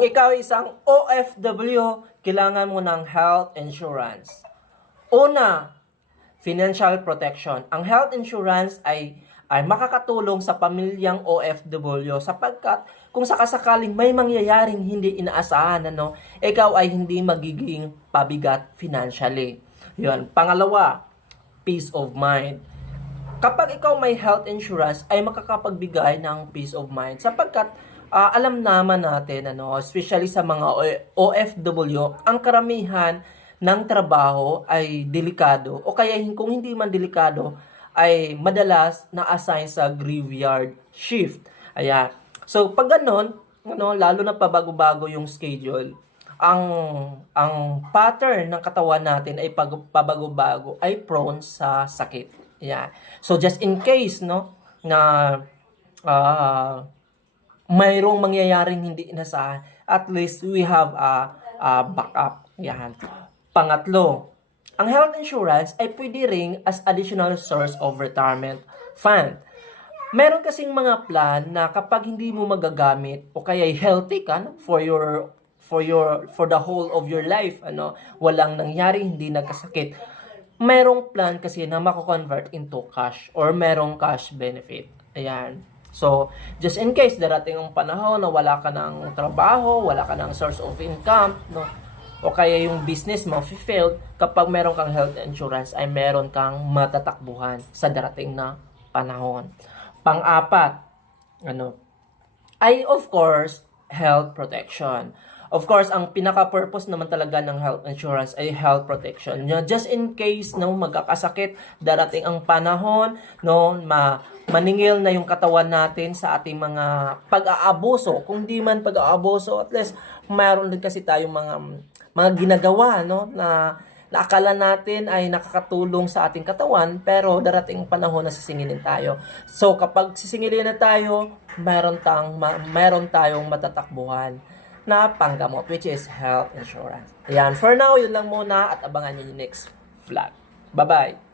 ikaw isang OFW, kailangan mo ng health insurance. Una, financial protection. Ang health insurance ay ay makakatulong sa pamilyang OFW sapagkat kung sakasakaling may mangyayaring hindi inaasahan ano, ikaw ay hindi magiging pabigat financially. 'Yun. Pangalawa, peace of mind kapag ikaw may health insurance ay makakapagbigay ng peace of mind sapagkat ah, alam naman natin ano especially sa mga OFW ang karamihan ng trabaho ay delikado o kaya kung hindi man delikado ay madalas na-assign sa graveyard shift. Ayan. So pag ganon, ano, lalo na pabago-bago yung schedule, ang ang pattern ng katawan natin ay pag, pabago-bago ay prone sa sakit. Yeah. So just in case no na ah mayroong mangyayaring hindi inasahan, at least we have a, a backup. Yan. Pangatlo, ang health insurance ay pwede ring as additional source of retirement fund. Meron kasing mga plan na kapag hindi mo magagamit o kaya healthy ka no, for your for your for the whole of your life ano walang nangyari hindi nagkasakit merong plan kasi na mako-convert into cash or merong cash benefit ayan so just in case darating ang panahon na wala ka ng trabaho wala ka ng source of income no? O kaya yung business mo failed kapag meron kang health insurance ay meron kang matatakbuhan sa darating na panahon. Pang-apat ano? Ay of course health protection. Of course, ang pinaka-purpose naman talaga ng health insurance ay health protection. No, just in case no magkakasakit, darating ang panahon no ma maningil na yung katawan natin sa ating mga pag-aabuso. Kung di man pag-aabuso, at least mayroon din kasi tayong mga mga ginagawa no na na akala natin ay nakakatulong sa ating katawan pero darating panahon na sisingilin tayo. So kapag sisingilin na tayo, mayroon ma- mayroon tayong matatakbuhan na panggamot which is health insurance. Ayan, for now yun lang muna at abangan niyo yung next vlog. Bye-bye.